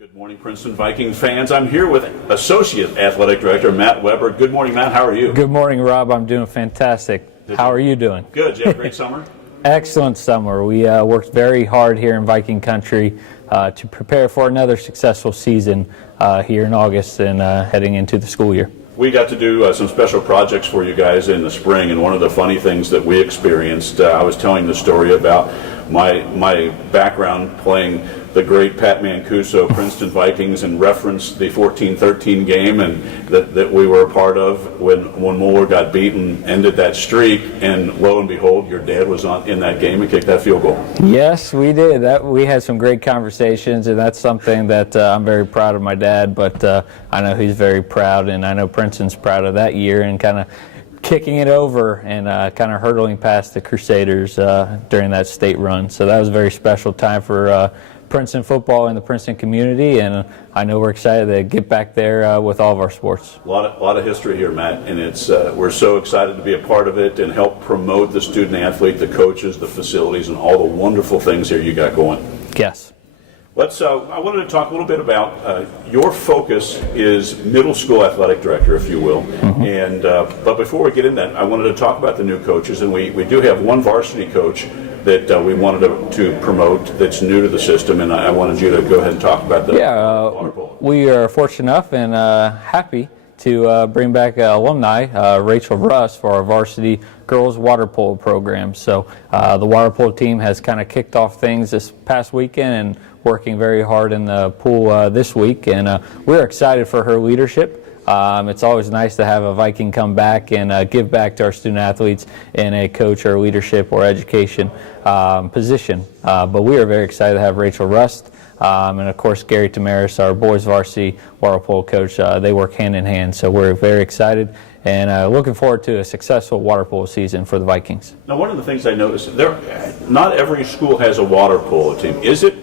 Good morning, Princeton Vikings fans. I'm here with Associate Athletic Director Matt Weber. Good morning, Matt. How are you? Good morning, Rob. I'm doing fantastic. How are you doing? Good. Did you have a great summer? Excellent summer. We worked very hard here in Viking country to prepare for another successful season here in August and heading into the school year. We got to do some special projects for you guys in the spring, and one of the funny things that we experienced, I was telling the story about my background playing the great Pat Mancuso Princeton Vikings and referenced the 14-13 game and that we were a part of when Mueller got beaten, ended that streak, and lo and behold, your dad was in that game and kicked that field goal. Yes, we did. We had some great conversations, and that's something that I'm very proud of my dad, but I know he's very proud, and I know Princeton's proud of that year and kind of kicking it over and kind of hurtling past the Crusaders during that state run. So that was a very special time for Princeton football and the Princeton community, and I know we're excited to get back there with all of our sports. A lot of history here, Matt, and it's we're so excited to be a part of it and help promote the student athlete, the coaches, the facilities, and all the wonderful things here you got going. Yes. I wanted to talk a little bit about your focus is middle school athletic director, if you will. Mm-hmm. And but before we get in that, I wanted to talk about the new coaches, and we do have one varsity coach that we wanted to promote that's new to the system, and I wanted you to go ahead and talk about the water polo. We are fortunate enough and happy to bring back alumni, Rachel Russ, for our varsity girls water polo program. So the water polo team has kind of kicked off things this past weekend and working very hard in the pool this week, and we're excited for her leadership. It's always nice to have a Viking come back and give back to our student athletes in a coach or leadership or education position. But we are very excited to have Rachel Rust and, of course, Gary Tamaris, our boys varsity water polo coach. They work hand in hand, so we're very excited and looking forward to a successful water polo season for the Vikings. Now, one of the things I noticed, not every school has a water polo team. Is it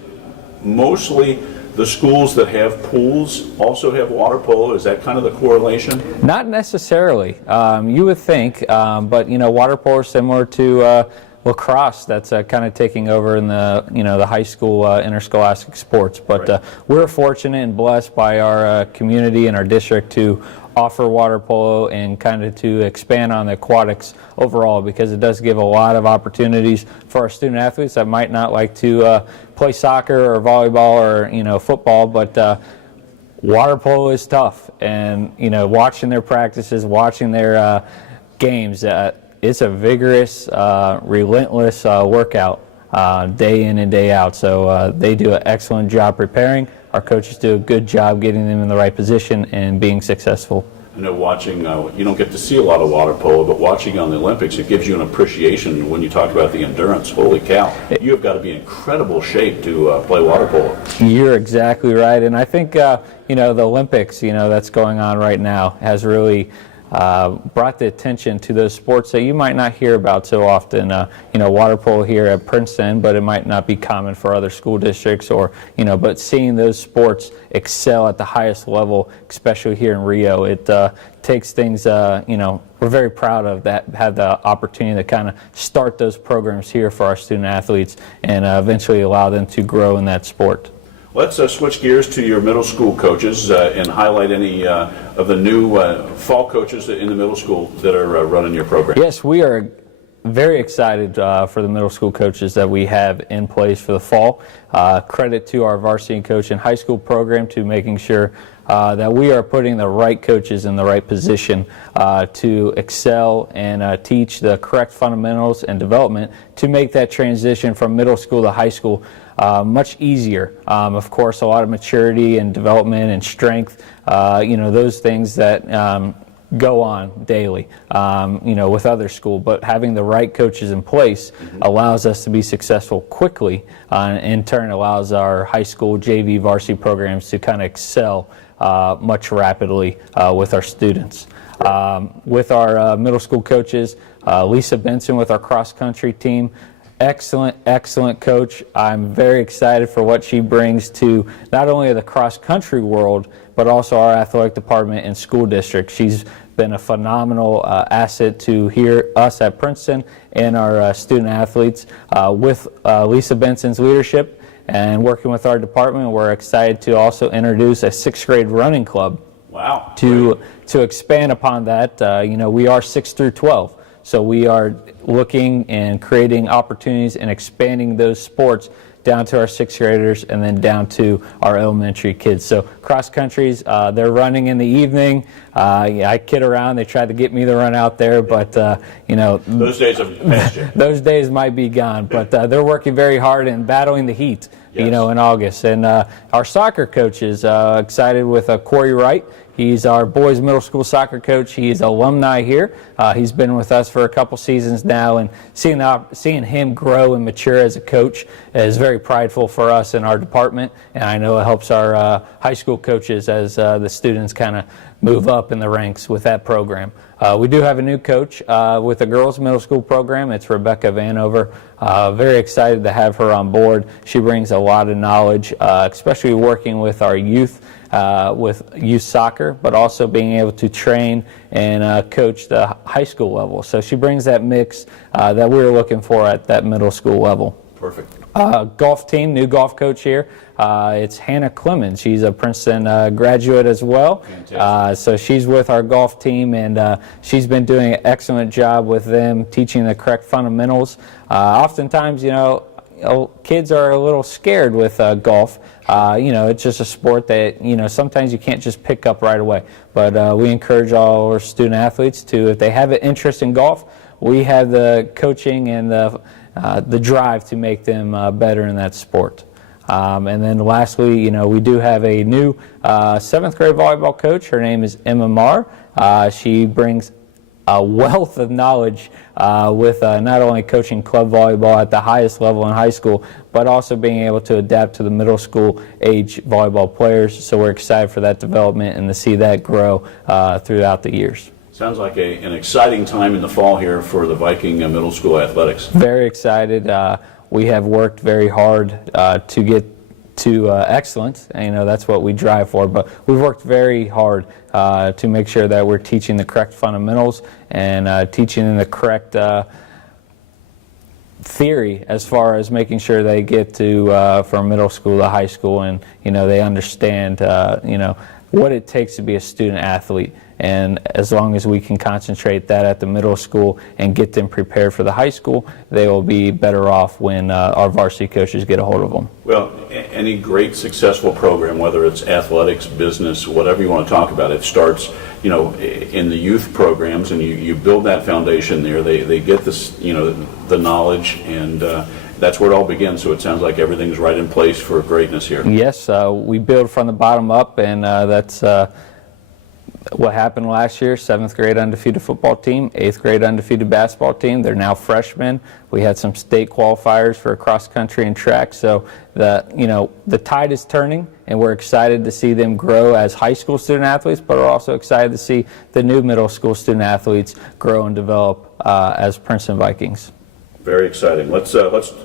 mostly the schools that have pools also have water polo? Is that kind of the correlation? Not necessarily. You would think, but water polo is similar to lacrosse. That's kind of taking over in the the high school interscholastic sports. But right. We're fortunate and blessed by our community and our district to offer water polo and kind of to expand on the aquatics overall, because it does give a lot of opportunities for our student athletes that might not like to play soccer or volleyball or football, but water polo is tough, and watching their practices, watching their games, it's a vigorous, relentless workout day in and day out. So they do an excellent job preparing. Our coaches do a good job getting them in the right position and being successful. I know watching, you don't get to see a lot of water polo, but watching on the Olympics, it gives you an appreciation when you talk about the endurance. Holy cow, you have got to be in incredible shape to play water polo. You're exactly right, and I think, the Olympics, that's going on right now has really brought the attention to those sports that you might not hear about so often. Water polo here at Princeton, but it might not be common for other school districts, or but seeing those sports excel at the highest level, especially here in Rio, it takes things. We're very proud of that. Had the opportunity to kind of start those programs here for our student athletes and eventually allow them to grow in that sport. Let's switch gears to your middle school coaches and highlight any of the new fall coaches in the middle school that are running your program. Yes, we are very excited for the middle school coaches that we have in place for the fall. Credit to our varsity coach and high school program to making sure that we are putting the right coaches in the right position to excel and teach the correct fundamentals and development to make that transition from middle school to high school much easier. Of course, a lot of maturity and development and strength, those things that go on daily, with other school, but having the right coaches in place allows us to be successful quickly, and in turn allows our high school JV varsity programs to kind of excel much rapidly with our students. With our middle school coaches, Lisa Benson with our cross-country team, excellent coach. I'm very excited for what she brings to not only the cross-country world, but also our athletic department and school district. She's been a phenomenal asset to us at Princeton and our student athletes. With Lisa Benson's leadership And working with our department, we're excited to also introduce a 6th grade running club. Wow. To expand upon that. We are 6 through 12. So we are looking and creating opportunities and expanding those sports down to our 6th graders and then down to our elementary kids. So cross countries, they're running in the evening. I kid around. They tried to get me to run out there, but those days have passed you. Those days might be gone. But they're working very hard and battling the heat. Yes. In August. And our soccer coach is excited with Corey Wright. He's our boys middle school soccer coach. He's alumni here. He's been with us for a couple seasons now, and seeing him grow and mature as a coach is very prideful for us in our department, and I know it helps our high school coaches as the students kind of move up in the ranks with that program. We do have a new coach with the girls middle school program. It's Rebecca Vanover. Very excited to have her on board. She brings a lot of knowledge, especially working with our youth, with youth soccer, but also being able to train and coach the high school level. So she brings that mix that we were looking for at that middle school level. Perfect. Golf team, new golf coach here. It's Hannah Clemens. She's a Princeton graduate as well. So she's with our golf team, and she's been doing an excellent job with them, teaching the correct fundamentals. Oftentimes, kids are a little scared with golf. It's just a sport that, sometimes you can't just pick up right away. But we encourage all our student athletes to, if they have an interest in golf, we have the coaching and the drive to make them better in that sport. And then lastly, we do have a new 7th grade volleyball coach. Her name is Emma Marr. She brings a wealth of knowledge with not only coaching club volleyball at the highest level in high school, but also being able to adapt to the middle school age volleyball players. So we're excited for that development and to see that grow throughout the years. Sounds like an exciting time in the fall here for the Viking middle school athletics. Very excited. We have worked very hard to get to excellence, and that's what we drive for. But we've worked very hard to make sure that we're teaching the correct fundamentals and teaching them the correct theory as far as making sure they get to from middle school to high school, and they understand what it takes to be a student athlete. And as long as we can concentrate that at the middle school and get them prepared for the high school, they will be better off when our varsity coaches get a hold of them. Well, any great successful program, whether it's athletics, business, whatever you want to talk about, it starts, in the youth programs, and you build that foundation there. They get this, the knowledge, and that's where it all begins. So it sounds like everything's right in place for greatness here. Yes, we build from the bottom up, and that's what happened last year. 7th grade undefeated football team, 8th grade undefeated basketball team. They're now freshmen. We had some state qualifiers for cross country and track. So the tide is turning, and we're excited to see them grow as high school student athletes, but we're also excited to see the new middle school student athletes grow and develop as Princeton Vikings. Very exciting. Let's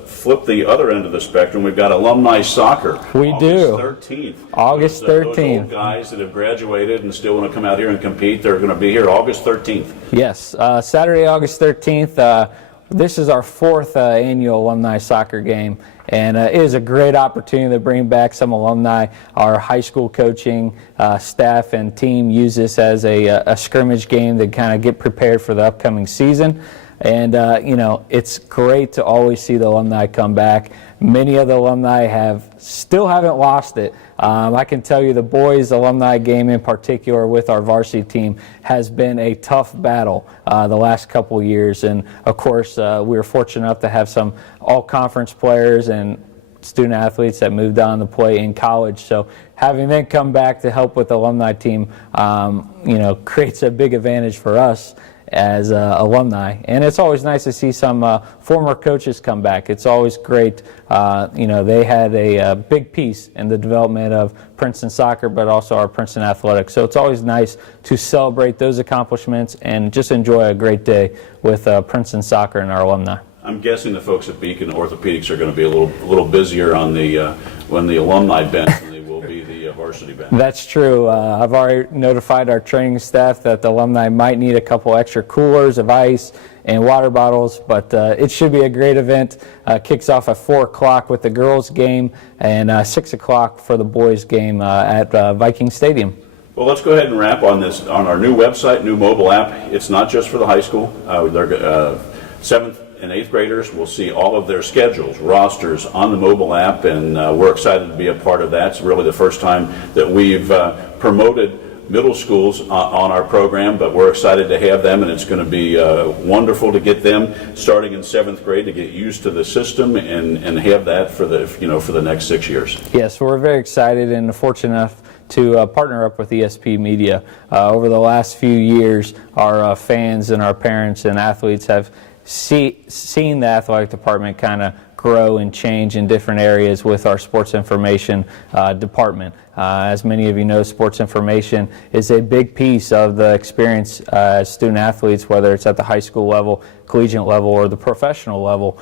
flip the other end of the spectrum. We've got Alumni Soccer. We do. August 13th. August 13th. Those old guys that have graduated and still want to come out here and compete, they're going to be here August 13th. Yes, Saturday, August 13th. This is our 4th annual Alumni Soccer game, and it is a great opportunity to bring back some alumni. Our high school coaching staff and team use this as a scrimmage game to kind of get prepared for the upcoming season. And, it's great to always see the alumni come back. Many of the alumni still haven't lost it. I can tell you the boys' alumni game in particular with our varsity team has been a tough battle the last couple of years. And, of course, we were fortunate enough to have some all-conference players and student athletes that moved on to play in college. So having them come back to help with the alumni team, creates a big advantage for us as alumni. And it's always nice to see some former coaches come back. It's always great. They had a big piece in the development of Princeton Soccer, but also our Princeton Athletics. So it's always nice to celebrate those accomplishments and just enjoy a great day with Princeton Soccer and our alumni. I'm guessing the folks at Beacon Orthopedics are going to be a little busier on the when the alumni bench than they will be the varsity varsity band. That's true. I've already notified our training staff that the alumni might need a couple extra coolers of ice and water bottles, but it should be a great event. Kicks off at 4 o'clock with the girls' game and 6 o'clock for the boys' game at Viking Stadium. Well, let's go ahead and wrap on this. On our new website, new mobile app, it's not just for the high school. 7th and 8th graders will see all of their schedules, rosters on the mobile app, and we're excited to be a part of that. It's really the first time that we've promoted middle schools on our program, but we're excited to have them, and it's going to be wonderful to get them starting in 7th grade to get used to the system and have that for the next 6 years. Yes, we're very excited and fortunate enough to partner up with ESP Media. Over the last few years, our fans and our parents and athletes have seen the athletic department kind of grow and change in different areas with our sports information department. As many of you know, sports information is a big piece of the experience as student athletes, whether it's at the high school level, collegiate level, or the professional level.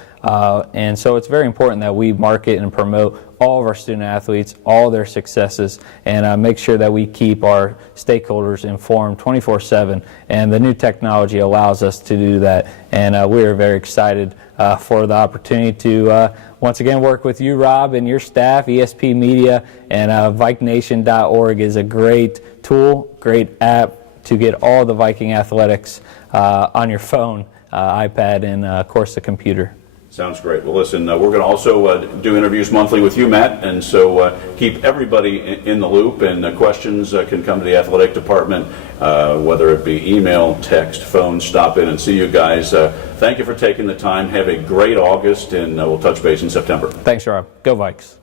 And so it's very important that we market and promote all of our student athletes, all their successes, and make sure that we keep our stakeholders informed 24/7. And the new technology allows us to do that. And we are very excited for the opportunity to once again work with you, Rob, and your staff. ESP Media and VikingNation.org is a great tool, great app to get all the Viking athletics on your phone, iPad, and of course the computer. Sounds great. Well, listen, we're going to also do interviews monthly with you, Matt, and so keep everybody in the loop, and questions can come to the athletic department, whether it be email, text, phone. Stop in and see you guys. Thank you for taking the time. Have a great August, and we'll touch base in September. Thanks, Rob. Go Vikes.